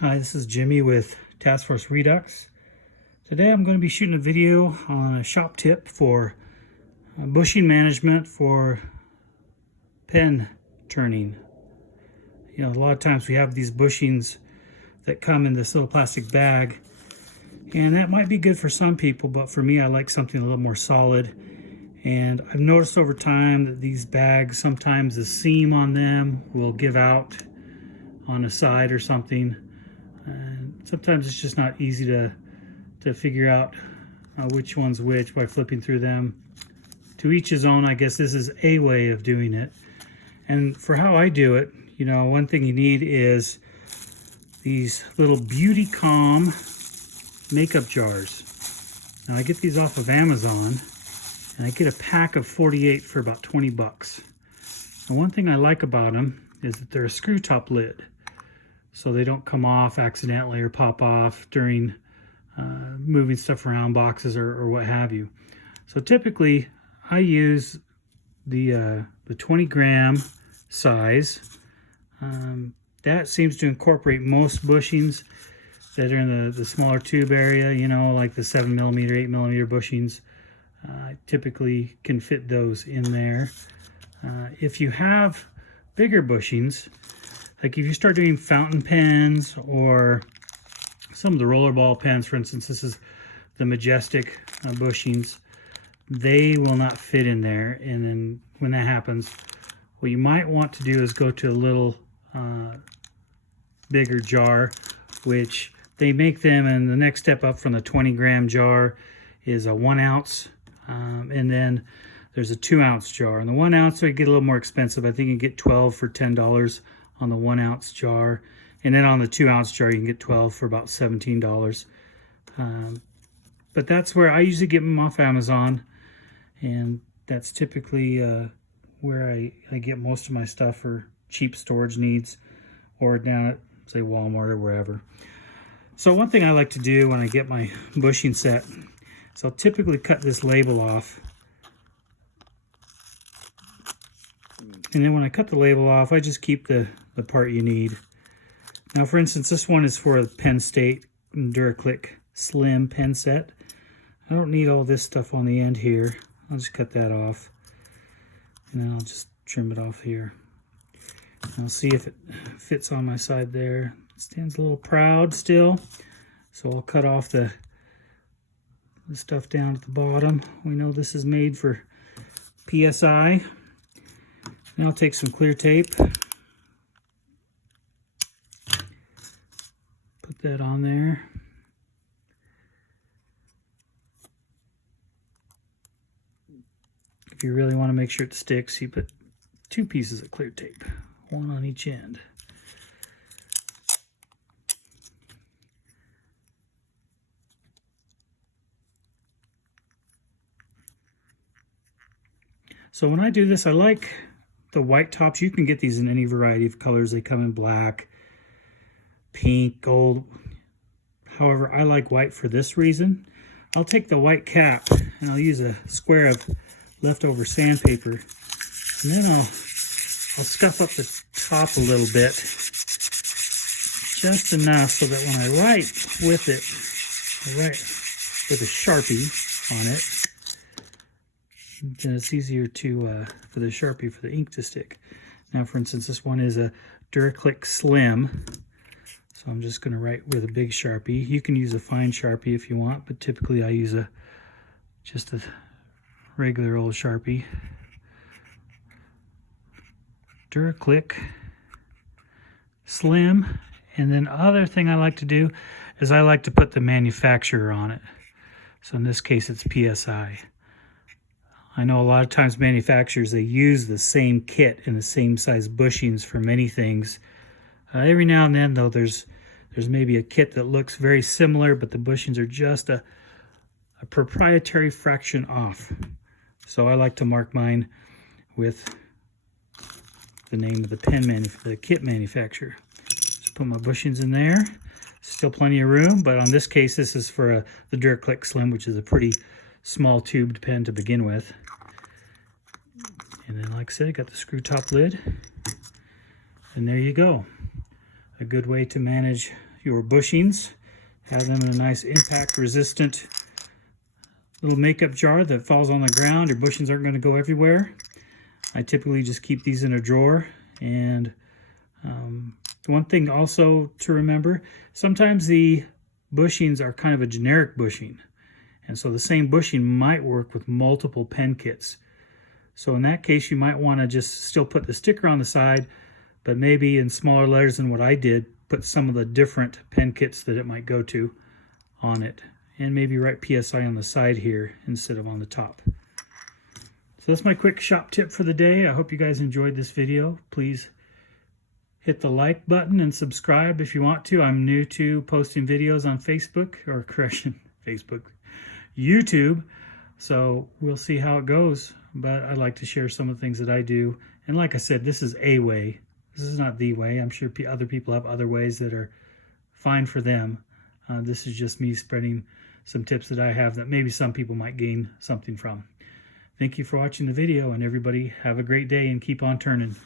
Hi, this is Jimmy with Task Force Redux. Today I'm going to be shooting a video on a shop tip for bushing management for pen turning. You know, a lot of times we have these bushings that come in this little plastic bag, and that might be good for some people, but for me I like something a little more solid. And I've noticed over time that these bags, sometimes the seam on them will give out on a side or something. And sometimes it's just not easy to figure out which one's which by flipping through them. To each his own. I guess this is a way of doing it. And for how I do it, you know, one thing you need is these little Beauty Calm makeup jars. Now I get these off of Amazon, and I get a pack of 48 for about 20 bucks. And one thing I like about them is that they're a screw top lid, so they don't come off accidentally or pop off during moving stuff around, boxes or what have you. So typically I use the 20 gram size. That seems to incorporate most bushings that are in the smaller tube area, you know, like the 7mm, 8mm bushings. I typically can fit those in there. If you have bigger bushings, like if you start doing fountain pens or some of the rollerball pens, for instance, this is the Majestic bushings, they will not fit in there. And then when that happens, what you might want to do is go to a little bigger jar, which they make them, and the next step up from the 20 gram jar is a 1 ounce, and then there's a 2 ounce jar. And the 1 ounce would get a little more expensive. I think you can get 12 for $10 on the 1 ounce jar, and then on the 2 ounce jar you can get 12 for about $17. But that's where I usually get them off Amazon, and that's typically where I get most of my stuff for cheap storage needs, or down at, say, Walmart or wherever. So one thing I like to do when I get my bushing set is I'll typically cut this label off. And then when I cut the label off, I just keep the part you need. Now, for instance, this one is for a Penn State DuraClick Slim pen set. I don't need all this stuff on the end here. I'll just cut that off. And then I'll just trim it off here. I'll see if it fits on my side there. It stands a little proud still. So I'll cut off the stuff down at the bottom. We know this is made for PSI. Now I'll take some clear tape, put that on there. If you really want to make sure it sticks, you put 2 pieces of clear tape, 1 on each end. So when I do this, I like the white tops. You can get these in any variety of colors. They come in black, pink, gold. However, I like white for this reason. I'll take the white cap and I'll use a square of leftover sandpaper, and then I'll scuff up the top a little bit, just enough so that when I write with it, I write with a Sharpie on it, then it's easier to for the Sharpie, for the ink to stick. Now, for instance, this one is a DuraClick Slim, so I'm just going to write with a big Sharpie. You can use a fine Sharpie if you want, but typically I use just a regular old Sharpie. DuraClick Slim. And then other thing I like to do is I like to put the manufacturer on it. So in this case it's PSI. I know a lot of times manufacturers, they use the same kit and the same size bushings for many things. Every now and then though, there's maybe a kit that looks very similar, but the bushings are just a proprietary fraction off. So I like to mark mine with the name of the kit manufacturer. Just put my bushings in there. Still plenty of room, but on this case, this is for the DuraClick Slim, which is a pretty small tubed pen to begin with. And then, like I said, I got the screw top lid. And there you go. A good way to manage your bushings. Have them in a nice impact resistant little makeup jar that falls on the ground. Your bushings aren't going to go everywhere. I typically just keep these in a drawer. And one thing also to remember, sometimes the bushings are kind of a generic bushing. And so the same bushing might work with multiple pen kits. So in that case, you might want to just still put the sticker on the side, but maybe in smaller letters than what I did, put some of the different pen kits that it might go to on it. And maybe write PSI on the side here instead of on the top. So that's my quick shop tip for the day. I hope you guys enjoyed this video. Please hit the like button and subscribe if you want to. I'm new to posting videos on Facebook, or correction, YouTube. So we'll see how it goes. But I like to share some of the things that I do. And like I said, this is a way. This is not the way. I'm sure other people have other ways that are fine for them. This is just me spreading some tips that I have that maybe some people might gain something from. Thank you for watching the video, and everybody have a great day and keep on turning.